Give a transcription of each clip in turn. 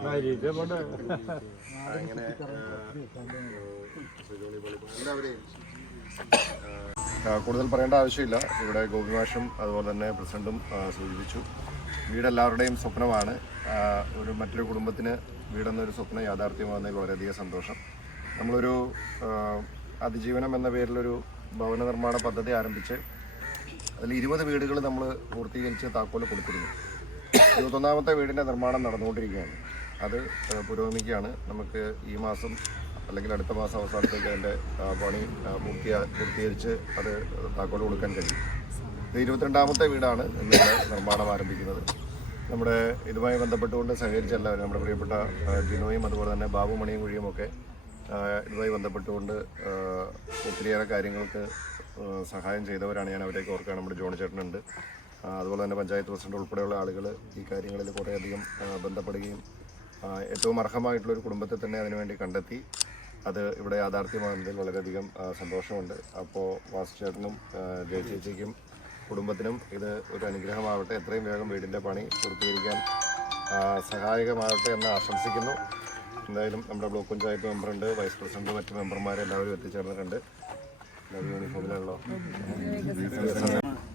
അങ്ങനെ കൂടുതൽ പറയേണ്ട ആവശ്യമില്ല. ഇവിടെ ഗോപിമാഷും അതുപോലെ തന്നെ പ്രസിഡന്റും സൂചിപ്പിച്ചു. വീടെല്ലാവരുടെയും സ്വപ്നമാണ്. മറ്റൊരു കുടുംബത്തിന് വീടെന്നൊരു സ്വപ്നം യാഥാർത്ഥ്യമാകുന്നതിൽ വളരെയധികം സന്തോഷം. നമ്മളൊരു അതിജീവനം എന്ന പേരിലൊരു ഭവന നിർമ്മാണ പദ്ധതി ആരംഭിച്ച് അതിൽ 20 വീടുകൾ നമ്മൾ പൂർത്തീകരിച്ച് താക്കോല് കൊടുത്തിരുന്നു. 21ാമത്തെ വീടിൻ്റെ നിർമ്മാണം നടന്നുകൊണ്ടിരിക്കുകയാണ്. അത് പുരോഗമിക്കുകയാണ്. നമുക്ക് ഈ മാസം അല്ലെങ്കിൽ അടുത്ത മാസം അവസാനത്തേക്ക് അതിൻ്റെ പണി പൂർത്തീകരിച്ച് അത് താക്കോല് കൊടുക്കാൻ കഴിയും. ഇത് 22ാമത്തെ വീടാണ് ഇന്നിവിടെ നിർമ്മാണം ആരംഭിക്കുന്നത്. നമ്മുടെ ഇതുമായി ബന്ധപ്പെട്ടുകൊണ്ട് സഹകരിച്ച എല്ലാവരും, നമ്മുടെ പ്രിയപ്പെട്ട ജിനോയും അതുപോലെ തന്നെ ബാബുമണിയും കുഴിയുമൊക്കെ ഇതുമായി ബന്ധപ്പെട്ടുകൊണ്ട് ഒത്തിരിയേറെ കാര്യങ്ങൾക്ക് സഹായം ചെയ്തവരാണ്. ഞാൻ അവരേക്ക് ഓർക്കുകയാണ്. നമ്മുടെ ജോണി ചേട്ടനുണ്ട്, അതുപോലെ തന്നെ പഞ്ചായത്ത് പ്രസിഡന്റ് ഉൾപ്പെടെയുള്ള ആളുകൾ ഈ കാര്യങ്ങളിൽ കുറേയധികം ബന്ധപ്പെടുകയും ഏറ്റവും അർഹമായിട്ടുള്ളൊരു കുടുംബത്തെ തന്നെ അതിനുവേണ്ടി കണ്ടെത്തി അത് ഇവിടെ യാഥാർത്ഥ്യമാകുന്നതിൽ വളരെയധികം സന്തോഷമുണ്ട്. അപ്പോൾ വാസു ചേട്ടനും ജയചേച്ചിക്കും കുടുംബത്തിനും ഇത് ഒരു അനുഗ്രഹമാവട്ടെ. എത്രയും വേഗം വീടിൻ്റെ പണി പൂർത്തീകരിക്കാൻ സഹായകമാവട്ടെ എന്ന് ആശംസിക്കുന്നു. എന്തായാലും നമ്മുടെ ബ്ലോക്ക് പഞ്ചായത്ത് മെമ്പറുണ്ട്, വൈസ് പ്രസിഡന്റ്, മറ്റ് മെമ്പർമാരെല്ലാവരും എത്തിച്ചേർന്നിട്ടുണ്ട്. യൂണിഫോമിലാണല്ലോ.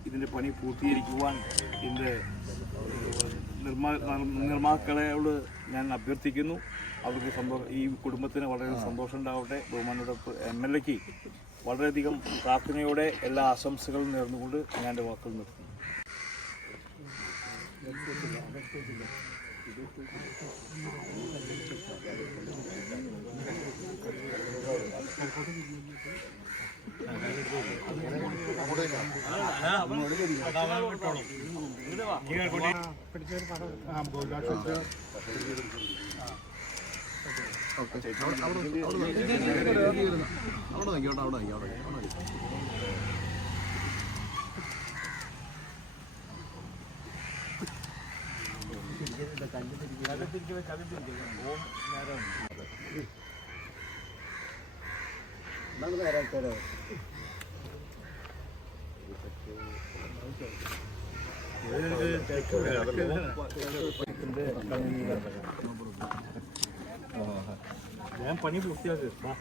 ഇതിൻ്റെ പണി പൂർത്തീകരിക്കുവാൻ ഇതിൻ്റെ നിർമ്മാതാക്കളോട് ഞാൻ അഭ്യർത്ഥിക്കുന്നു. അവർക്ക് ഈ കുടുംബത്തിന് വളരെ സന്തോഷം ഉണ്ടാവട്ടെ. ബഹുമാനയുടെ MLAക്ക് വളരെയധികം പ്രാർത്ഥനയോടെ എല്ലാ ആശംസകളും നേർന്നുകൊണ്ട് ഞാൻ എൻ്റെ വാക്കുകൾ നിർത്തുന്നു. ഞാൻ പണി പൂർത്തിയാക്കുക.